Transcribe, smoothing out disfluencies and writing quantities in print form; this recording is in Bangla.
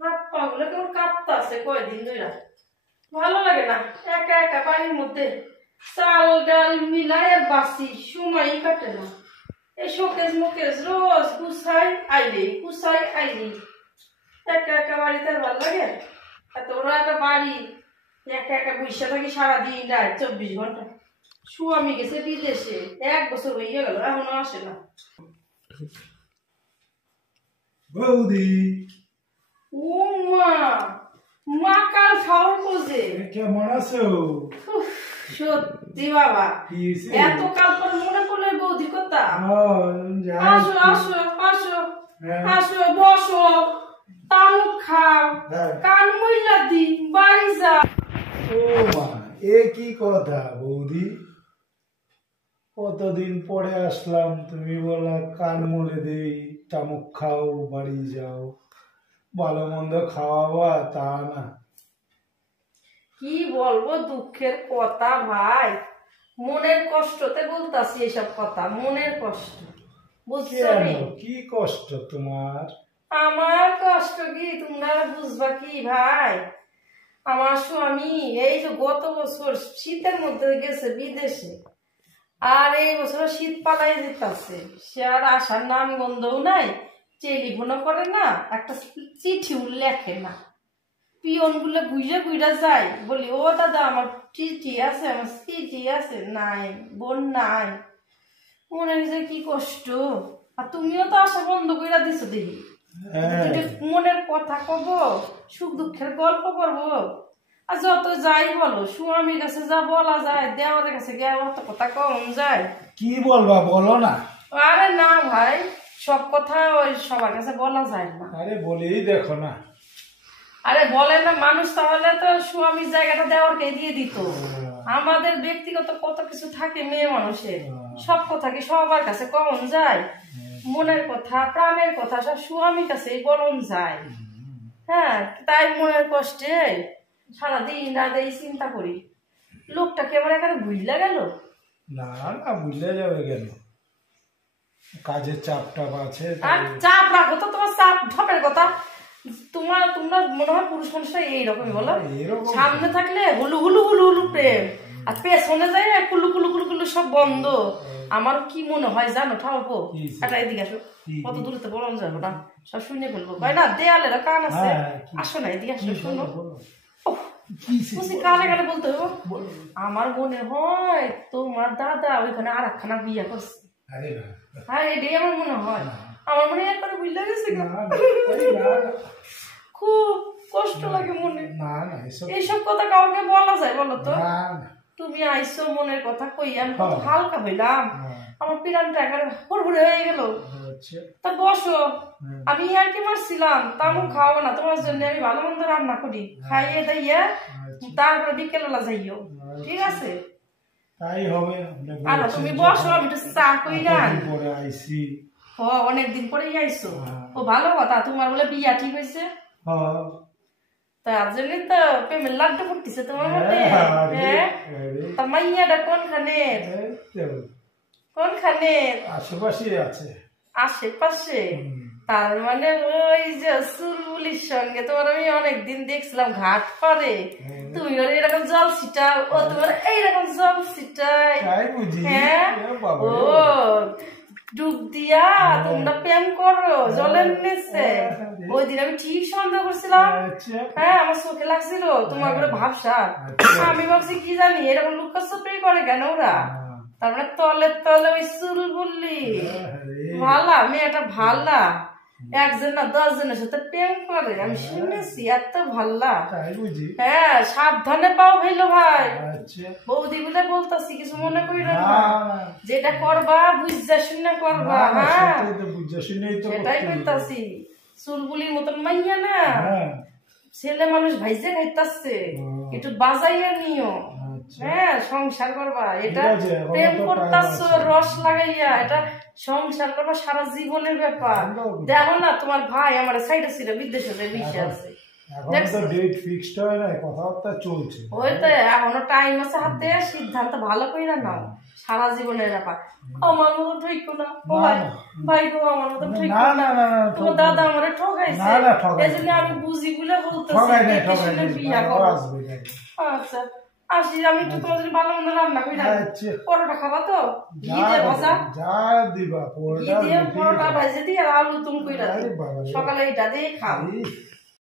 হাত পা গুলো কেমন কাঁপতাছে কয়দিন ধরে, ভালো লাগে না একা একা বাড়ির মধ্যে চাল ডাল মিলাই আর বাসি, সময়ই কাটে না। এই শোকেস মুকেশ রোজ গুছাই আইলি একা একা বাড়িতে আর ভালো লাগে। এত বড় একটা বাড়ি, একা একা বসে থাকি সারাদিন রাত 24 ঘন্টা। স্বামী গেছে বিদেশে, 1 বছর হয়ে গেল, এখনো আসে না। বৌদি, ও মা, মা কাল খাওয়ার খোঁজে। কেমন আছো? সত্যি বাবা, এত কাল পর মনে পড়লে বৌদির কথা। আসো আসো আসো আসো, বসো, তামুক খাও, কান মইলা দি, বাড়ি যা। ও মা, এ কি কথা বৌদি? কতদিন পরে আসলাম, তুমি বলা কান মলে দেই, তামুক খাও, বাড়ি যাও, ভালো মন্দ খাওয়াবা তা না। কি বলবো, দুঃখের কথা ভাই, মনের কষ্টতে বলতাছি এসব কথা, মনের কষ্ট, বুঝছো? কি কষ্ট তোমার? আমার কষ্ট কি তোমরা বুঝবা কি ভাই? আমার স্বামী এই যে গত বছর শীতের মধ্যে গেছে বিদেশে, আর এই বছর শীত পালাই যেতেছে, সে আর আসার নাম গন্ধও নাই, টেলিফোনও করে না, একটা চিঠিও লেখে না। পিয়ন গুলো ঘুরে ঘুরে যায়, বলি ও দাদা আমার চিঠি আছে, আমার চিঠি আছে, নাই বোন নাই। মনে যে কি কষ্ট। আর তুমিও তো আসা বন্ধ করে দিছো দেখি, মনের কথা কব, সুখ দুঃখের গল্প করবো, আর যত যাই বলো স্বামীর কাছে যা বলা যায়, দেওয়ারের কাছে গিয়ে অত কথা কম যায়। কি বলবা বলো না। আরে না ভাই, সব কথা ওই সবার কাছে বলা যায় না। আরে বলেই দেখো না। আরে বলে না মানুষ, তাহলে তো স্বামীর জায়গাটা দেওয়ারকে দিয়ে দিত। আমাদের ব্যক্তিগত কত কিছু থাকে মেয়ে মানুষের, সব কথা কি সবার কাছে কম যায়? মনের কথা প্রাণের কথা সব স্বামীর কাছে বলন যায়। হ্যাঁ, তাই মনের কষ্টে সারাদিন রাত এই চিন্তা করি, লোকটা কি আমার এখানে ভুইলা গেল? না না, বুঝলে যাবে কেন, কাজের চাপ টাপ আছে। আর চাপ রাখো তো, তোমার চাপ ঢপের কথা। তোমরা মনে হয় পুরুষ মানুষরা এইরকমই বলো, সামনে থাকলে হুলু হুলু হুলু হুলু প্রেম, আর পেছনে যাই কুলু কুলু কুলু কুলু সব বন্ধ। আমার কি মনে হয় জানো, ঠাবো একটা এদিকে আসো, কত দূরে তো বলন যাবো না, সব শুনে ফেলবো, কয় না দেয়ালের কান আছে, আসো না এদিকে আসো, শোনো। কানে কানে বলতে হবে, আমার মনে হয় তোমার দাদা ওইখানে আর একখানা বিয়ে করছে। হ্যাঁ, এটাই আমার মনে হয়, আমার মনে হয় একবার বুঝলে গেছে, খুব কষ্ট লাগে মনে। এইসব কথা কাউকে বলা যায় বলো তো? তুমি আইসো মনের কথা কই, আমি কত হালকা হইলাম, আমার পিরানটা একবার হুড়হুড়ে হয়ে গেল। তা বসো, আমি আর কি মারছিলাম, তামুক খাওয়াবো না তোমার জন্য, আমি ভালো মন্দ রান্না করি, খাইয়ে দাইয়া তারপরে বিকেলবেলা যাইও, ঠিক আছে? তাই হবে। আর তুমি বসো, আমি একটু চা কইলাম। ও অনেকদিন পরেই আইসো, ও ভালো কথা, তোমার বলে বিয়া ঠিক হয়েছে, তার জন্য তো প্রেমের লাড্ডু ফুটতেছে তোমার মধ্যে। হ্যাঁ, তা মাইয়াটা কোনখানে? আশেপাশে আছে। আশেপাশে? তার মানে ওই যে সুলবুলির সঙ্গে তোমার আমি অনেকদিন দেখছিলাম ঘাট পারে, তুমি ওর এরকম জল ছিটাও, ও তোমার এইরকম জল ছিটাই। হ্যাঁ, ও ডুব দিয়া তোমরা প্রেম করো জলের নিচে। ওই দিন আমি ঠিক সন্দেহ করছিলাম, হ্যাঁ আমার চোখে লাগছিল তোমার করে ভাবসা। আমি ভাবছি কি জানি এরকম লুকাচুপি করে কেন ওরা, তারপরে তলে তলে ওই চুল বললি ভালা মেয়েটা ভালা, 1 জন না 10 জনের সাথে প্রেম করে, আমি শুনেছি এত ভাল্লা। হ্যাঁ, সাবধানে পাও ভাইলো ভাই, বৌদি বলে বলতাছি, কিছু মনে করি না, যেটা করবা বুঝা শুনে করবা। হ্যাঁ, সেটাই করতাছি, চুলবুলির মতন মাইয়া না, ছেলে মানুষ ভাইজে খাইতাছে, একটু বাজাইয়া নিও। হ্যাঁ, সংসার করবা, এটা প্রেম করতাছো রস লাগাইয়া, এটা সংসার করবা সারা জীবনের ব্যাপার। দেখো না তোমার ভাই আমার সাইডে ছিল বিদেশে, বিষে আছে, এখন তো ডেট ফিক্সড হয় না, কথাবার্তা চলছে। ওই তো এখনো টাইম আছে হাতে, সিদ্ধান্ত ভালো কইরা নাও, সারা জীবনের ব্যাপার। আমার মতো ঠিক না ও ভাই, ভাই গো আমার মতো ঠিক না না না না, তোমার দাদা আমারে ঠকাইছে, না না ঠকাই এজন্য আমি বুঝি বলে বলতেছি ঠকাই নাই, দেখে ঠকাই শুনে নাই, বিয়া ও করো। আসবে দেখ। আচ্ছা আসি, আমি একটু তোমার জন্য ভালো মন্দ রান্না করি, আচ্ছা পরোটা খাবা তো? ঘি যা দিয়ে ভাজা, যা দিবা ঘি পরোটা দিয়ে রুটি। পরোটা ভাজে দিই আর আলু তুম কইরা আরে দিই, বাবা রে। সকালে এইটা দিয়ে খাও। এই